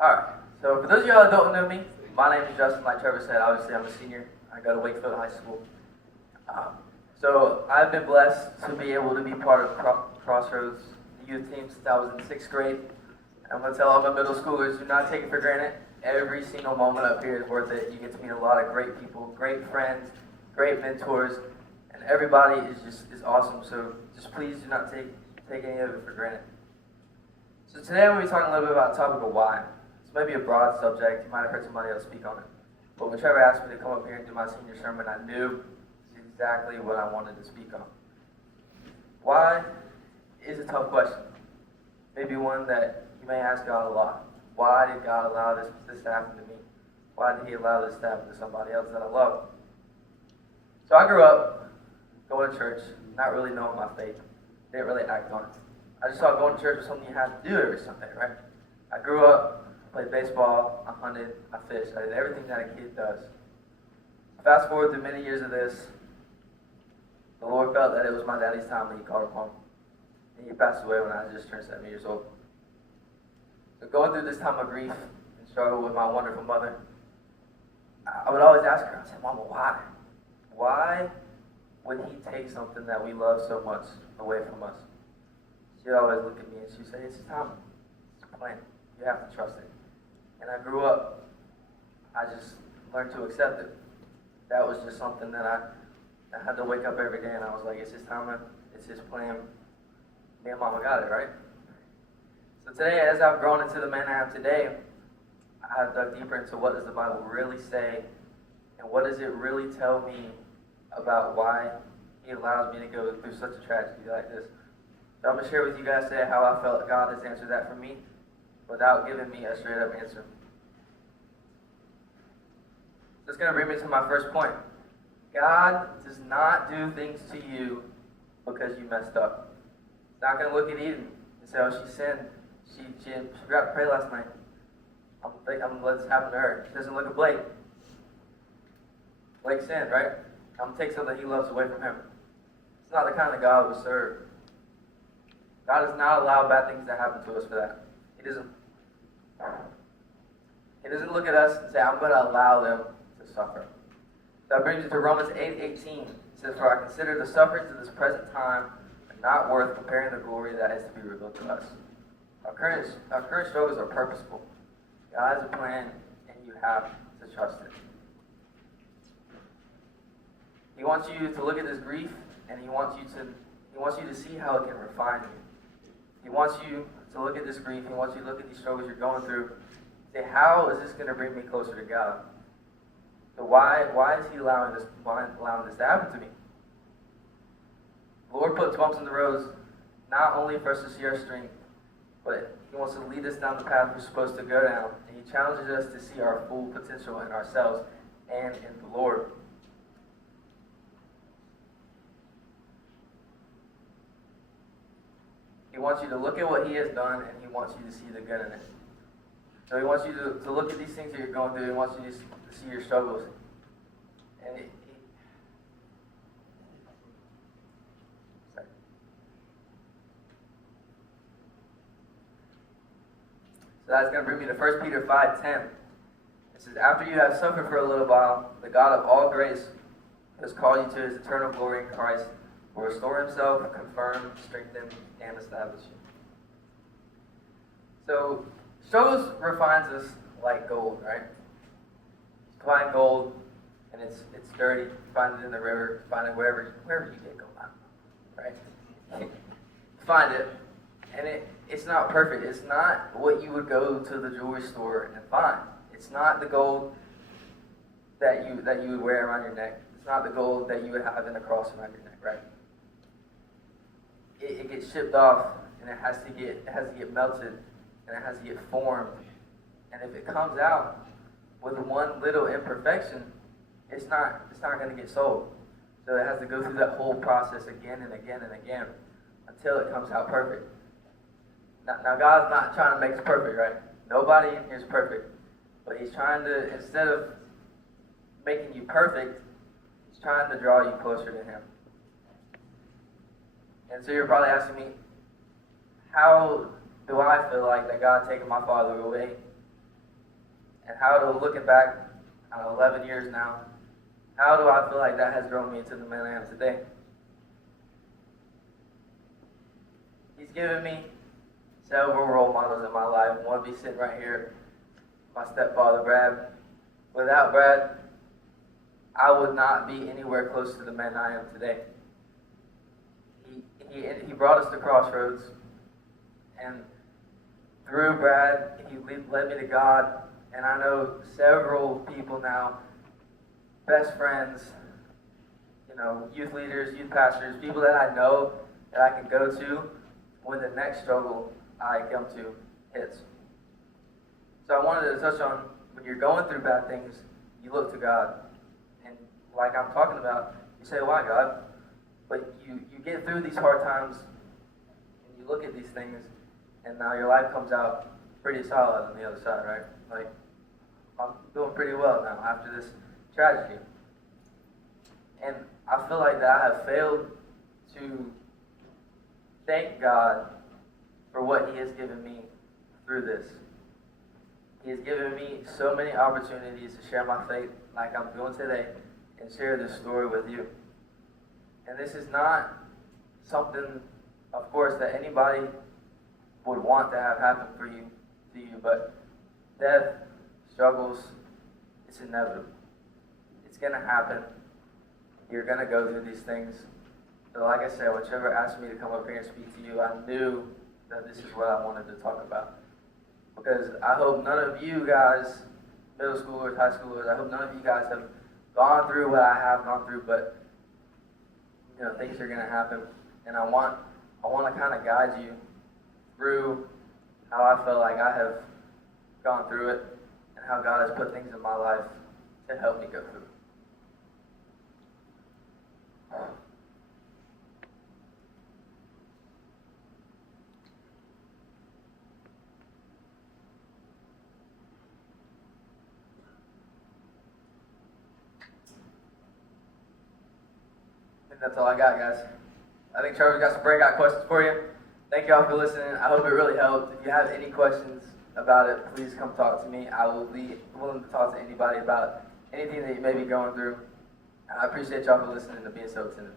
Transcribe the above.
Alright, so for those of y'all that don't know me, my name is Justin. Like Trevor said, obviously I'm a senior. I go to Wakefield High School. So I've been blessed to be able to be part of Crossroads, the youth team, since I was in 6th grade. I'm going to tell all my middle schoolers, do not take it for granted. Every single moment up here is worth it. You get to meet a lot of great people, great friends, great mentors, and everybody is awesome. So just please do not take any of it for granted. So today I'm going to be talking a little bit about the topic of why. This may be a broad subject. You might have heard somebody else speak on it. But when Trevor asked me to come up here and do my senior sermon, I knew exactly what I wanted to speak on. Why is a tough question. Maybe one that you may ask God a lot. Why did God allow this to happen to me? Why did He allow this to happen to somebody else that I love? So I grew up going to church, not really knowing my faith. Didn't really act on it. I just thought going to church was something you had to do every Sunday, right? I grew up, played baseball, I hunted, I fished. I did everything that a kid does. Fast forward through many years of this, the Lord felt that it was my daddy's time and He called him home. And He passed away when I just turned 7 years old. So going through this time of grief and struggle with my wonderful mother, I would always ask her, I said, Mama, why? Why would He take something that we love so much away from us? She'd always look at me and she'd say, it's His time. It's a plan. You have to trust it. And I grew up, I just learned to accept it. That was just something that I had to wake up every day and I was like, it's His time, it's His plan. Me and Mama got it, right? So today, as I've grown into the man I am today, I have dug deeper into what does the Bible really say and what does it really tell me about why He allows me to go through such a tragedy like this. So I'm going to share with you guys today how I felt God has answered that for me without giving me a straight up answer. So it's going to bring me to my first point. God does not do things to you because you messed up. He's not going to look at Eden and say, oh, she sinned. She forgot to pray last night. I'm going to let this happen to her. She doesn't look at Blake. Blake sinned, right? I'm going to take something He loves away from him. It's not the kind of God we serve. God does not allow bad things to happen to us for that. He doesn't look at us and say, I'm going to allow them to suffer. That brings me to Romans 8:18. It says, for I consider the sufferings of this present time not worth comparing the glory that is to be revealed to us. Our current struggles are purposeful. God has a plan, and you have to trust it. He wants you to look at this grief, and He wants you to see how it can refine you. He wants you to look at this grief. He wants you to look at these struggles you're going through. Say, how is this going to bring me closer to God? So why is He allowing this to happen to me? The Lord puts bumps in the roads not only for us to see our strength, but He wants to lead us down the path we're supposed to go down. And He challenges us to see our full potential in ourselves and in the Lord. He wants you to look at what He has done, and He wants you to see the good in it. So He wants you to look at these things that you're going through. He wants you to see your struggles. And so that's going to bring me to 1 Peter 5:10. It says, after you have suffered for a little while, the God of all grace has called you to His eternal glory in Christ, will restore Himself, confirm, strengthen, and establish you. So, struggles refines us like gold, right? You find gold, and it's dirty. You find it in the river. You find it wherever you get gold out, right? You find it, and it's not perfect. It's not what you would go to the jewelry store and find. It's not the gold that you would wear around your neck. It's not the gold that you would have in a cross around your neck, right? It gets shipped off, and it has to get melted, and it has to get formed. And if it comes out with one little imperfection, it's not going to get sold. So it has to go through that whole process again and again and again until it comes out perfect. Now God's not trying to make us perfect, right? Nobody in here is perfect. But He's trying to, instead of making you perfect, He's trying to draw you closer to Him. And so you're probably asking me, how do I feel like that God taking my father away And how do, looking back, 11 years now, how do I feel like that has grown me into the man I am today? He's given me several role models in my life. One be sitting right here, my stepfather, Brad. Without Brad, I would not be anywhere close to the man I am today. He brought us to Crossroads, and through Brad, he led me to God, and I know several people now, best friends, youth leaders, youth pastors, people that I know that I can go to when the next struggle I come to hits. So I wanted to touch on, when you're going through bad things, you look to God. And like I'm talking about, you say, why, God? But you get through these hard times, and you look at these things, and now your life comes out pretty solid on the other side, right? Like, I'm doing pretty well now after this tragedy. And I feel like that I have failed to thank God for what He has given me through this. He has given me so many opportunities to share my faith like I'm doing today and share this story with you. And this is not something, of course, that anybody would want to have happen to you, but death, struggles, it's inevitable. It's going to happen. You're going to go through these things. But like I said, when Trevor asked me to come up here and speak to you, I knew that this is what I wanted to talk about. Because I hope none of you guys, middle schoolers, high schoolers, I hope none of you guys have gone through what I have gone through, but things are going to happen. And I want to kind of guide you through how I feel like I have gone through it and how God has put things in my life to help me go through it. That's all I got, guys. I think Trevor's got some breakout questions for you. Thank y'all for listening. I hope it really helped. If you have any questions about it, please come talk to me. I will be willing to talk to anybody about anything that you may be going through. I appreciate y'all for listening and being so attentive.